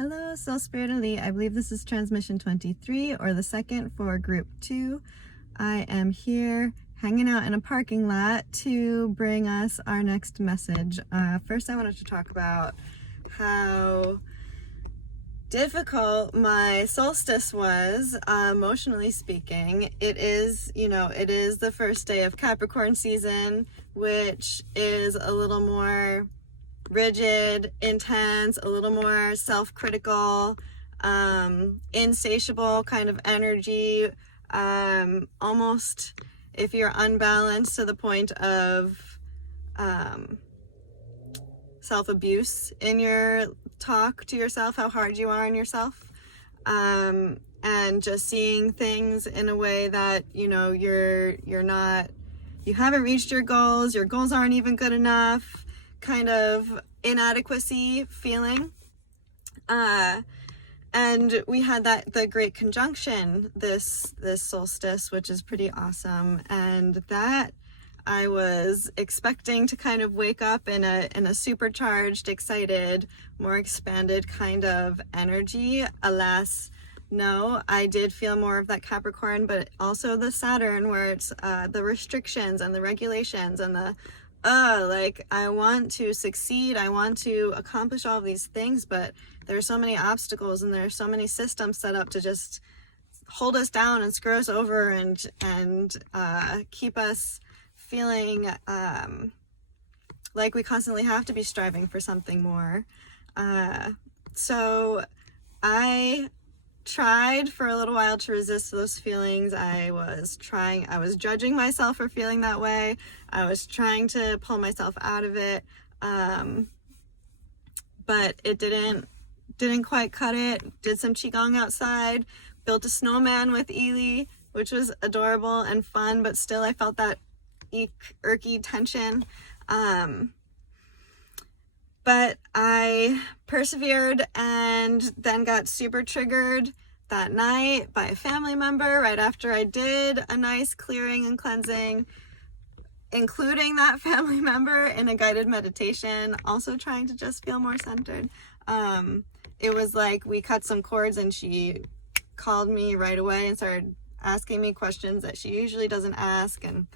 Hello, Soul Spirit Elite. I believe this is transmission 23 or the second for group 2. I am here hanging out in a parking lot to bring us our next message. First, I wanted to talk about how difficult my solstice was, emotionally speaking. It is the first day of Capricorn season, which is a little more rigid, intense, a little more self-critical, insatiable kind of energy, almost if you're unbalanced to the point of self-abuse in your talk to yourself, how hard you are on yourself, and just seeing things in a way that you haven't reached your goals aren't even good enough, kind of inadequacy feeling. And we had the great conjunction this solstice, which is pretty awesome, and that I was expecting to kind of wake up in a supercharged, excited, more expanded kind of energy. Alas, no, I did feel more of that Capricorn, but also the Saturn, where it's the restrictions and the regulations and the I want to succeed, I want to accomplish all of these things, but there are so many obstacles and there are so many systems set up to just hold us down and screw us over and keep us feeling like we constantly have to be striving for something more. So I tried for a little while to resist those feelings. I was judging myself for feeling that way. I was trying to pull myself out of it, but it didn't quite cut it. Did some qigong outside, built a snowman with Ely, which was adorable and fun, but still I felt that irky tension. But I persevered and then got super triggered that night by a family member right after I did a nice clearing and cleansing, including that family member in a guided meditation, also trying to just feel more centered. It was like we cut some cords and she called me right away and started asking me questions that she usually doesn't ask, and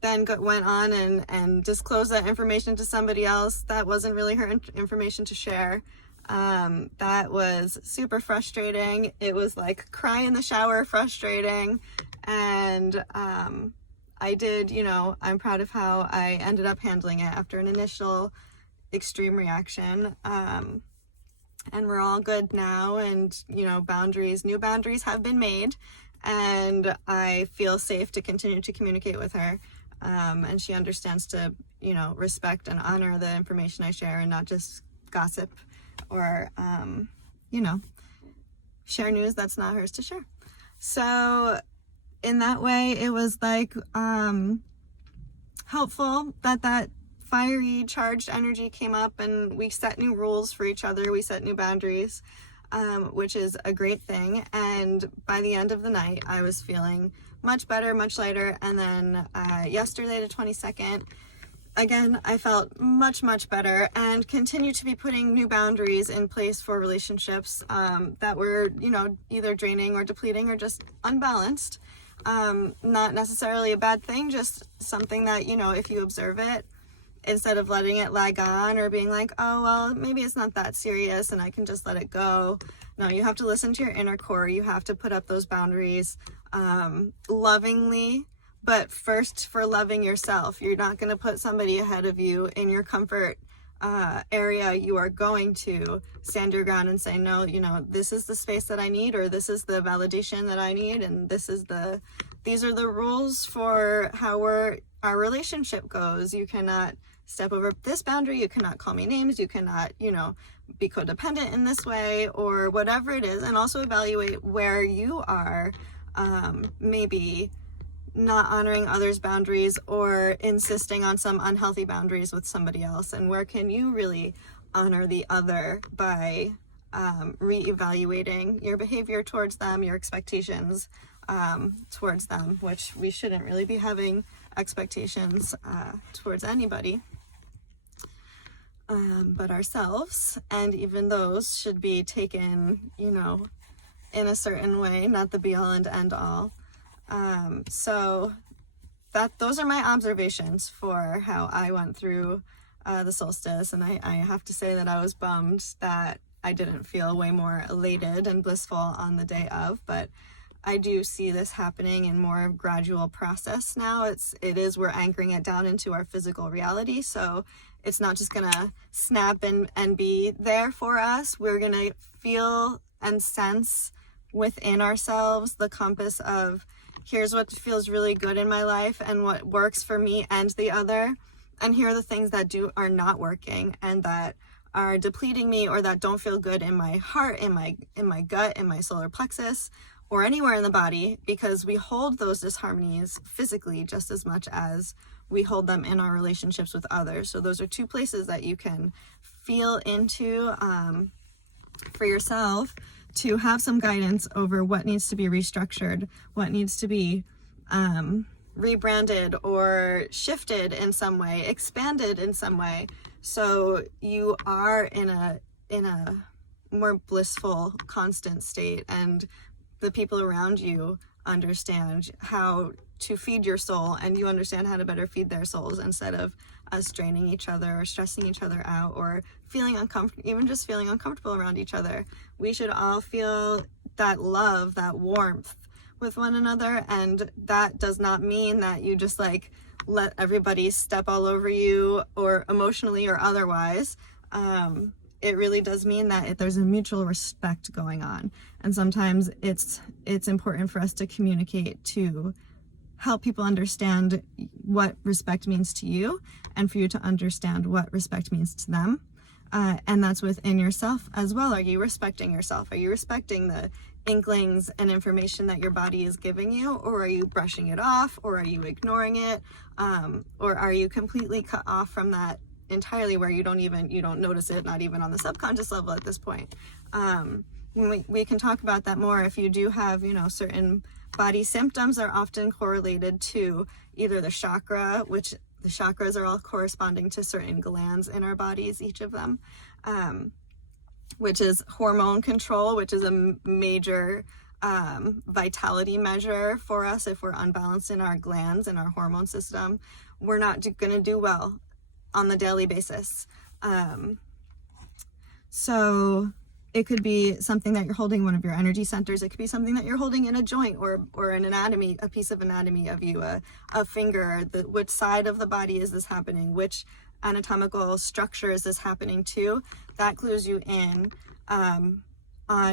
then went on and disclosed that information to somebody else that wasn't really her information to share. That was super frustrating. It was like cry in the shower frustrating. And I did, I'm proud of how I ended up handling it after an initial extreme reaction. And we're all good now, and new boundaries have been made, and I feel safe to continue to communicate with her. And she understands to, respect and honor the information I share and not just gossip or, share news that's not hers to share. So in that way, it was like helpful that fiery charged energy came up, and we set new rules for each other. We set new boundaries, which is a great thing. And by the end of the night, I was feeling much better, much lighter. And then yesterday, the 22nd, again, I felt much, much better, and continue to be putting new boundaries in place for relationships that were, either draining or depleting or just unbalanced. Not necessarily a bad thing, just something that, if you observe it, instead of letting it lag on or being like, oh, well, maybe it's not that serious and I can just let it go. No, you have to listen to your inner core. You have to put up those boundaries lovingly, but first for loving yourself. You're not going to put somebody ahead of you in your comfort area. You are going to stand your ground and say, no, this is the space that I need, or this is the validation that I need, and these are the rules for how our relationship goes. You cannot step over this boundary. You cannot call me names. You cannot, be codependent in this way, or whatever it is. And also evaluate where you are maybe not honoring others' boundaries or insisting on some unhealthy boundaries with somebody else, and where can you really honor the other by reevaluating your behavior towards them, your expectations towards them, which we shouldn't really be having expectations towards anybody. but ourselves. And even those should be taken, you know, in a certain way, not the be all and end all. So those are my observations for how I went through the solstice. And I have to say that I was bummed that I didn't feel way more elated and blissful on the day of, but I do see this happening in more gradual process now. We're anchoring it down into our physical reality. So it's not just gonna snap and be there for us. We're gonna feel and sense within ourselves the compass of, here's what feels really good in my life and what works for me and the other. And here are the things that are not working and that are depleting me, or that don't feel good in my heart, in my gut, in my solar plexus, or anywhere in the body, because we hold those disharmonies physically just as much as we hold them in our relationships with others. So those are two places that you can feel into for yourself to have some guidance over what needs to be restructured, what needs to be rebranded or shifted in some way, expanded in some way, so you are in a more blissful, constant state, and the people around you understand how to feed your soul, and you understand how to better feed their souls, instead of us draining each other or stressing each other out or feeling uncomfortable, even just feeling uncomfortable around each other. We should all feel that love, that warmth with one another, and that does not mean that you just like let everybody step all over you, or emotionally or otherwise. It really does mean that there's a mutual respect going on, and sometimes it's important for us to communicate to help people understand what respect means to you, and for you to understand what respect means to them. And that's within yourself as well. Are you respecting yourself? Are you respecting the inklings and information that your body is giving you, or are you brushing it off, or are you ignoring it, or are you completely cut off from that entirely, where you don't notice it, not even on the subconscious level at this point? We can talk about that more. If you do have, certain body symptoms are often correlated to either the chakra, which the chakras are all corresponding to certain glands in our bodies, each of them, which is hormone control, which is a major vitality measure for us. If we're unbalanced in our glands and our hormone system, we're not going to do well on the daily basis. So it could be something that you're holding, one of your energy centers. It could be something that you're holding in a joint or an anatomy, a piece of anatomy of you, a finger. Which side of the body is this happening? Which anatomical structure is this happening to? That clues you in on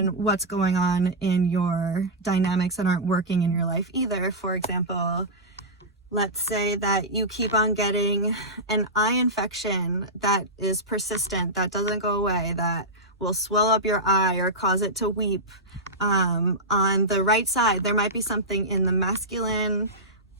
what's going on in your dynamics that aren't working in your life either. For example, let's say that you keep on getting an eye infection that is persistent, that doesn't go away, that will swell up your eye or cause it to weep. On the right side, there might be something in the masculine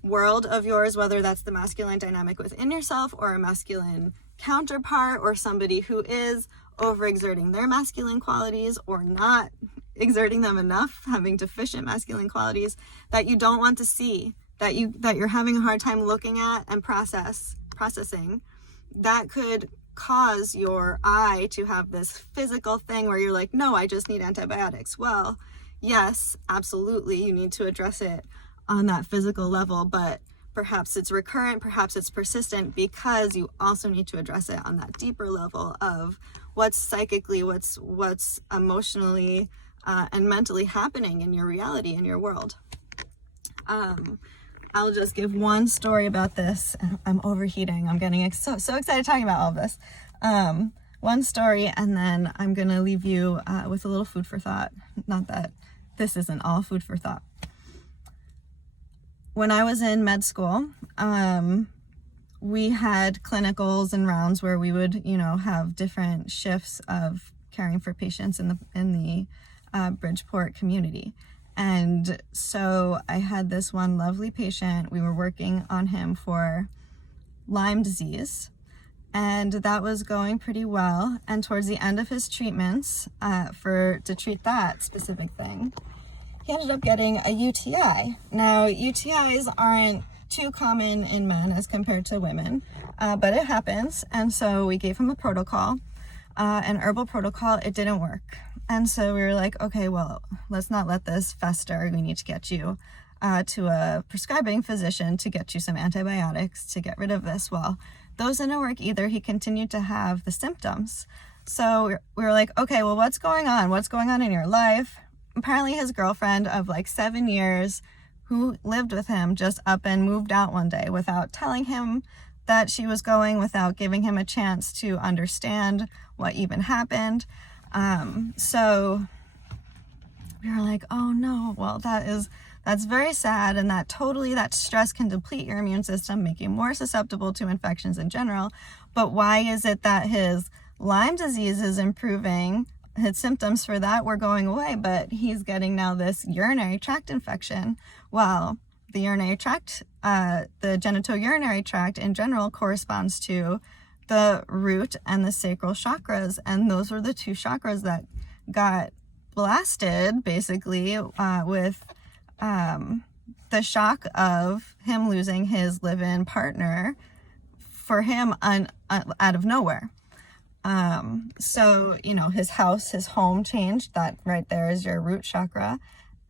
world of yours, whether that's the masculine dynamic within yourself or a masculine counterpart, or somebody who is overexerting their masculine qualities or not exerting them enough, having deficient masculine qualities that you don't want to see, that you're having a hard time looking at and processing. That could cause your eye to have this physical thing where you're like, no, I just need antibiotics. Well, yes, absolutely, you need to address it on that physical level, but perhaps it's recurrent, perhaps it's persistent, because you also need to address it on that deeper level of what's psychically, what's emotionally and mentally happening in your reality, in your world. I'll just give one story about this. I'm overheating. I'm getting so excited talking about all of this. One story, and then I'm going to leave you with a little food for thought. Not that this isn't all food for thought. When I was in med school, we had clinicals and rounds where we would, have different shifts of caring for patients in the Bridgeport community. And so I had this one lovely patient. We were working on him for Lyme disease, and that was going pretty well. And towards the end of his treatments, to treat that specific thing, he ended up getting a UTI. Now, UTIs aren't too common in men as compared to women, but it happens. And so we gave him a protocol, an herbal protocol. It didn't work. And so we were like, okay, well, let's not let this fester. We need to get you to a prescribing physician to get you some antibiotics to get rid of this. Well, those didn't work either. He continued to have the symptoms. So we were like, okay, well, what's going on? What's going on in your life? Apparently his girlfriend of like 7 years who lived with him just up and moved out one day without telling him that she was going, without giving him a chance to understand what even happened. So we were like, oh no, well, that's very sad. And that stress can deplete your immune system, make you more susceptible to infections in general. But why is it that his Lyme disease is improving? His symptoms for that were going away, but he's getting now this urinary tract infection. Well, the urinary tract, the genitourinary tract in general corresponds to the root and the sacral chakras. And those were the two chakras that got blasted basically with the shock of him losing his live-in partner for him out of nowhere. So, his home changed. That right there is your root chakra,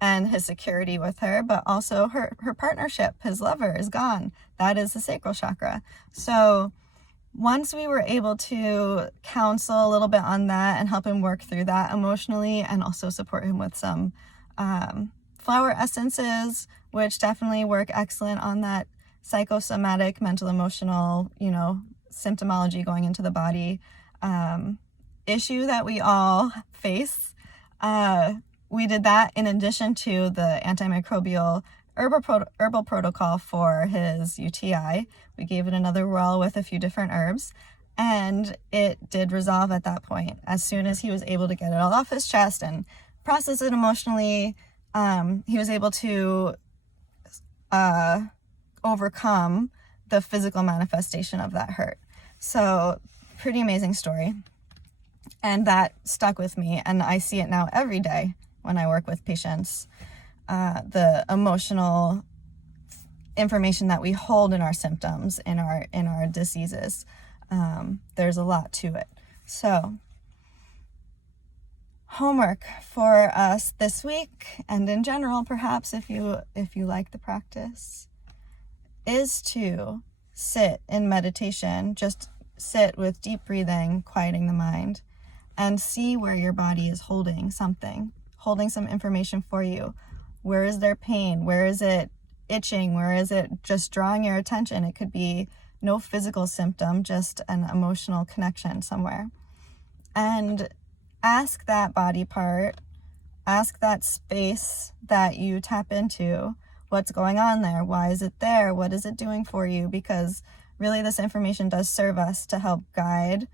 and his security with her, but also her partnership, his lover, is gone. That is the sacral chakra. So once we were able to counsel a little bit on that and help him work through that emotionally, and also support him with some flower essences, which definitely work excellent on that psychosomatic, mental, emotional, symptomology going into the body issue that we all face. We did that in addition to the antimicrobial herbal protocol for his UTI. We gave it another whirl with a few different herbs, and it did resolve at that point. As soon as he was able to get it all off his chest and process it emotionally, he was able to overcome the physical manifestation of that hurt. So pretty amazing story. And that stuck with me, and I see it now every day when I work with patients. The emotional information that we hold in our symptoms, in our diseases, there's a lot to it. So homework for us this week, and in general, perhaps if you like the practice, is to sit in meditation. Just sit with deep breathing, quieting the mind, and see where your body is holding something, holding some information for you. Where is there pain? Where is it itching? Where is it just drawing your attention? It could be no physical symptom, just an emotional connection somewhere. And ask that body part, ask that space that you tap into, what's going on there? Why is it there? What is it doing for you? Because really this information does serve us to help guide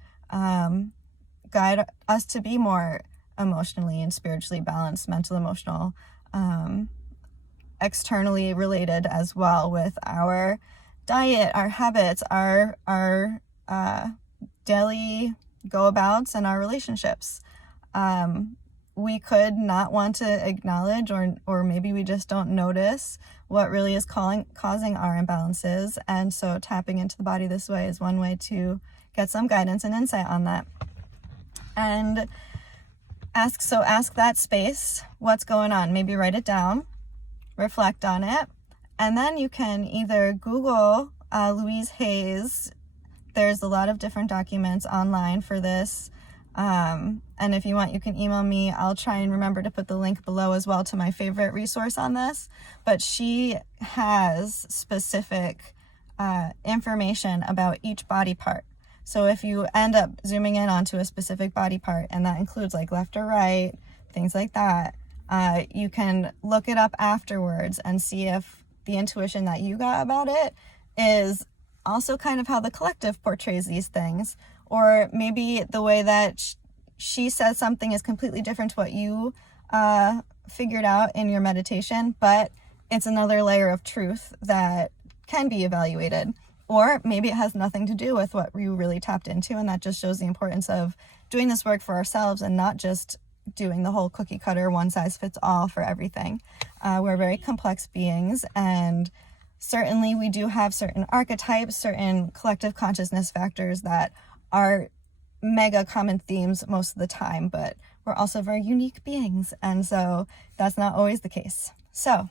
us to be more emotionally and spiritually balanced, mental, emotional, externally related as well, with our diet, our habits, our daily go-abouts, and our relationships. We could not want to acknowledge, or maybe we just don't notice what really is causing our imbalances. And so tapping into the body this way is one way to get some guidance and insight on that. And ask that space, what's going on? Maybe write it down, reflect on it, and then you can either Google Louise Hayes. There's a lot of different documents online for this. And if you want, you can email me. I'll try and remember to put the link below as well to my favorite resource on this. But she has specific information about each body part. So if you end up zooming in onto a specific body part, and that includes like left or right, things like that, you can look it up afterwards and see if the intuition that you got about it is also kind of how the collective portrays these things. Or maybe the way that she says something is completely different to what you figured out in your meditation, but it's another layer of truth that can be evaluated. Or maybe it has nothing to do with what you really tapped into, and that just shows the importance of doing this work for ourselves and not just doing the whole cookie cutter, one size fits all for everything. We're very complex beings, and certainly we do have certain archetypes, certain collective consciousness factors that are mega common themes most of the time, but we're also very unique beings, and so that's not always the case. So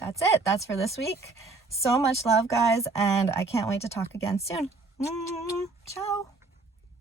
that's it. That's for this week. So much love, guys, and I can't wait to talk again soon. Ciao.